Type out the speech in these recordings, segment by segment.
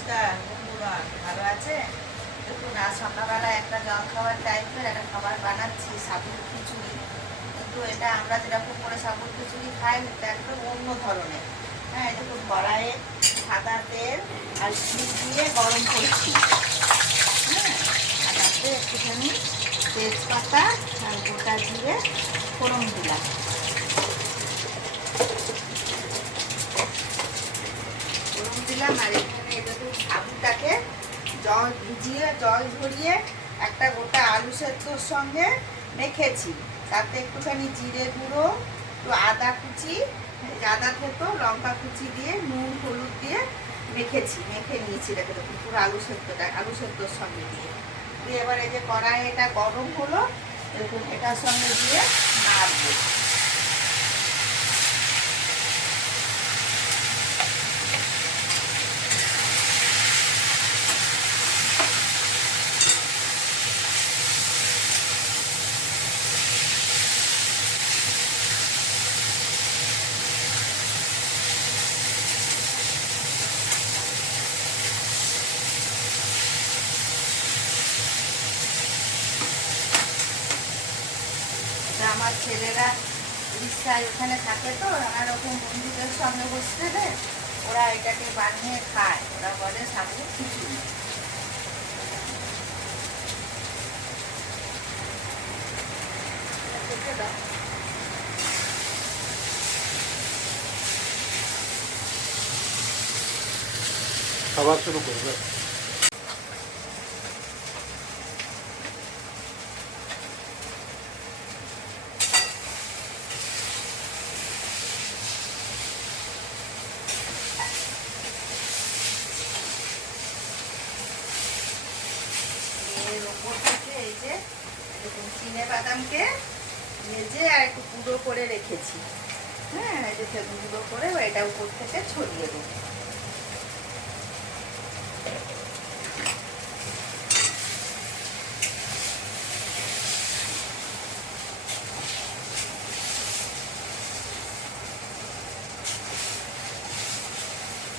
নমস্কার বন্ধুরা, ভালো আছে? দেখুন, আজ সকালবেলা একটা জল খাবার টাইপের একটা খাবার বানাচ্ছি, সাবুর খিচুড়ি। কিন্তু এটা আমরা যেরকম করে সাবুর খিচুড়ি খাই, এটা একদম অন্য ধরনের। হ্যাঁ, দেখুন, কড়াইয়ে সাদা তেল আর ঘি দিয়ে গরম করছি। হ্যাঁ, আর তাতে একটুখানি তেজপাতা আর গোটা জিরে ফোড়ন দিলাম। দিলাম আর এখানে দেখুন সাবুটাকে জল ঝরিয়ে একটা গোটা আলু সেদ্ধর সঙ্গে মেখেছি। তাতে একটুখানি জিরে গুঁড়ো, একটু আদা কুচি, আদা থেতো, লঙ্কা কুচি দিয়ে নুন হলুদ দিয়ে মেখে নিয়েছি। দেখে দেখুন, পুরো আলু সেদ্ধর সঙ্গে দিয়ে এবার এই যে কড়াই এটা গরম হলো, দেখুন এটার সঙ্গে দিয়ে নাড়বো। আমার ছেলেরা উড়িষ্যায় ওখানে থাকে, তো নানা রকম বন্ধুদের সঙ্গে বসতে দেয়, ওরা এটাকে বানিয়ে খায়, ওরা বলে সাবুর খিচুড়ি। খাবার শুরু করবে। এর ওপর থেকে এই যে এরকম চিনে বাদামকে ভেজে আর একটু গুঁড়ো করে রেখেছি। হ্যাঁ, এই যে গুঁড়ো করে এটা উপর থেকে ছড়িয়ে দেবো।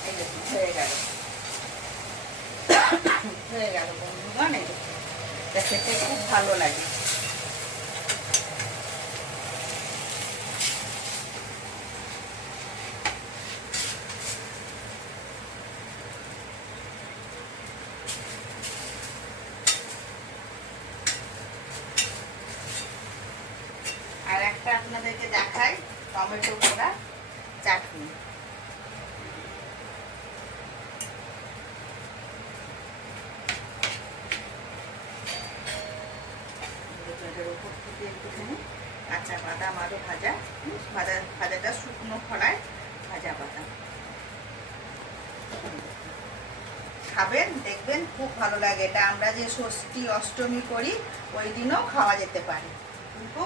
এই দেখুন, হয়ে গেল বন্ধুগণ। এটা খেতে খুব ভালো লাগে। আর একটা আপনাদেরকে দেখাই, টমেটো পোড়া চাটনি। এটার উপর থেকে একটুখানি কাঁচা বাদাম আরও ভাজাটা শুকনো খড়ায় ভাজা বাদাম খাবেন, দেখবেন খুব ভালো লাগে। এটা আমরা যে ষষ্ঠী অষ্টমী করি ওই দিনও খাওয়া যেতে পারে, কিন্তু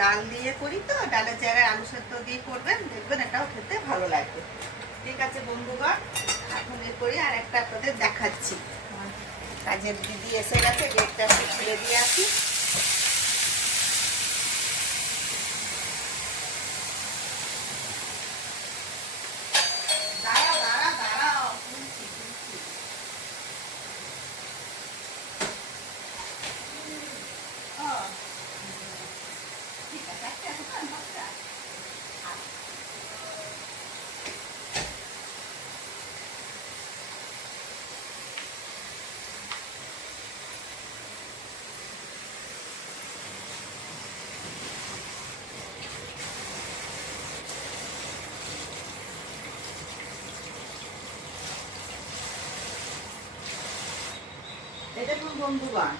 ডাল দিয়ে করি, তো ডালের জায়গায় আলু সেদ্ধ দিয়ে করবেন, দেখবেন এটাও খেতে ভালো লাগবে। ঠিক আছে বন্ধুগণ, এখন এ করি আর একটা আপনাদের দেখাচ্ছি। কাজের দিদি এসে গেছে, গেটটা খুলে দিয়ে আসি। দেখুন বন্ধুগণ,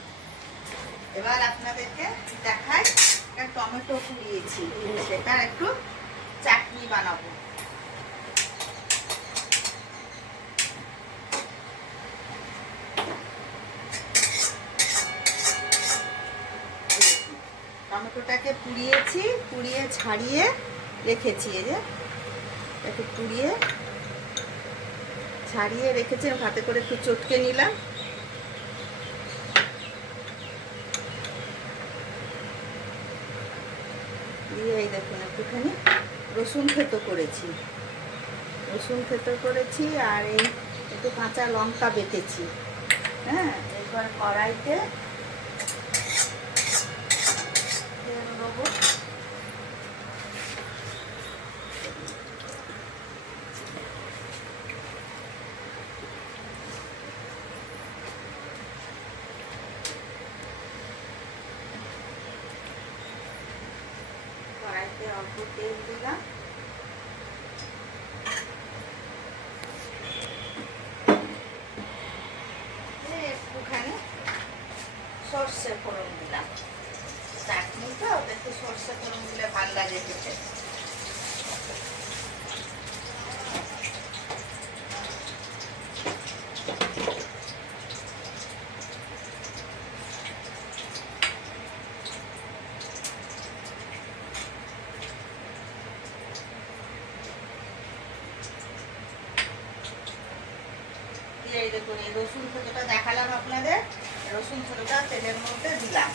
এবার আপনাদেরকে দেখাই, একটা টমেটো পুড়িয়েছি, সেটার একটু চাটনি বানাবো। টমেটোটাকে পুড়িয়ে ছাড়িয়ে রেখেছি। এই যে একটু পুড়িয়ে ছাড়িয়ে রেখেছি, হাতে করে একটু চটকে নিলাম। দিয়ে এই দেখুন একটুখানি রসুন থেতো করেছি, আর এই একটু কাঁচা লঙ্কা বেটেছি। হ্যাঁ, এবার কড়াইতে তেল দেবো। কড়াইতে অল্প তেল দিলাম। একটুখানি সর্ষে ফোড়ন দিলাম। চাটনি তো একটু সর্ষে ফোড়ন দিলে ভালো লাগে খেতে। এই দেখুন, এই রসুন ছোটোটা দেখালাম আপনাদের, রসুন ছোটোটা তেলের মধ্যে দিলাম।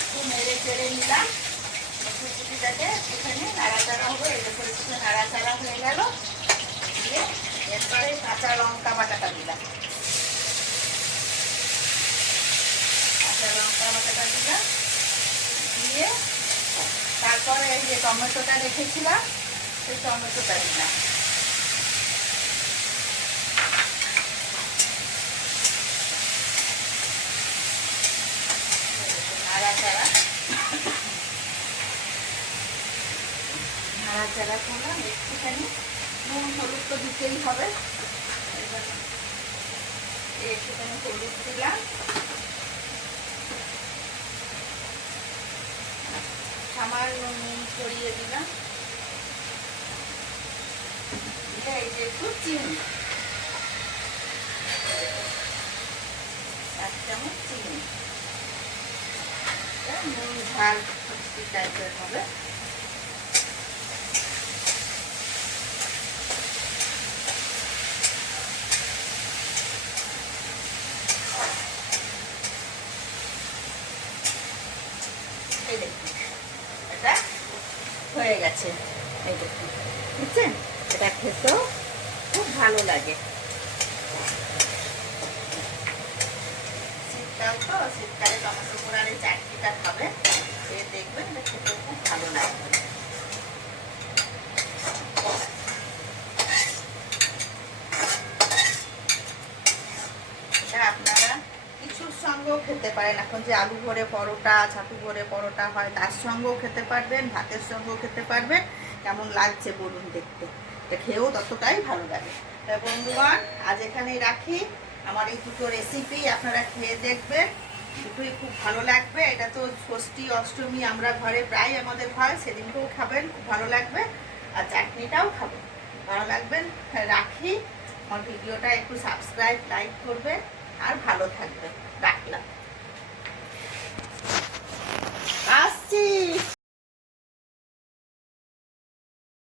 একটু নেড়ে চেড়ে নিলাম। রসুনটাকে একটুখানি নাড়াচাড়া হবে, এই দেখুন একটু নাড়াচাড়া হয়ে গেল। দিয়ে এরপরে কাঁচা লঙ্কা বাটাটা দিলাম। কাঁচা লঙ্কা বাটাটা দিলাম দিয়ে তারপরে এই যে টমেটোটা রেখেছিলাম সেই টমেটোটা দিলাম। নাড়াচাড়া নাড়াচাড়া করলাম। একটুখানি নুন হলুদ তো দিতেই হবে, একটুখানি হলুদ দিলাম। সামান্য নুন ছড়িয়ে দিলাম। দিয়ে এই যে একটু চিনি, 1 চামচ চিনি। নুন ঝাল মিষ্টি টাইপের হবে। এই দেখুন এটা হয়ে গেছে। এই দেখুন, বুঝছেন, এটা খেতেও খুব ভালো লাগে। শীতকাল তো, শীতকালে টমেটো পোড়ার এই চাটনিটা খাবেন, খেয়ে দেখবেন, এটা খেতে খুব ভালো লাগবে। এটা আপনারা কিছুর সঙ্গেও খেতে পারেন। এখন যে আলু ভরে পরোটা, ছাতু ভরে পরোটা হয়, তার সঙ্গেও খেতে পারবেন, ভাতের সঙ্গেও খেতে পারবেন। কেমন লাগছে বলুন দেখতে, এটা খেয়েও ততটাই ভালো লাগে। তাই বন্ধুগণ, আজ এখানেই রাখি। আমার এই দুটো রেসিপি আপনারা খেয়ে দেখবেন, দুটোই খুব ভালো লাগবে। এটা তো ষষ্ঠী অষ্টমী আমরা ঘরে প্রায় আমাদের হয়, সেদিনকেও খাবেন, খুব ভালো লাগবে। আর চাটনিটাও খাবেন, ভালো লাগবেন। রাখি, আমার ভিডিওটা একটু সাবস্ক্রাইব লাইক করবেন আর ভালো থাকবেন। রাখলাম, আসছি।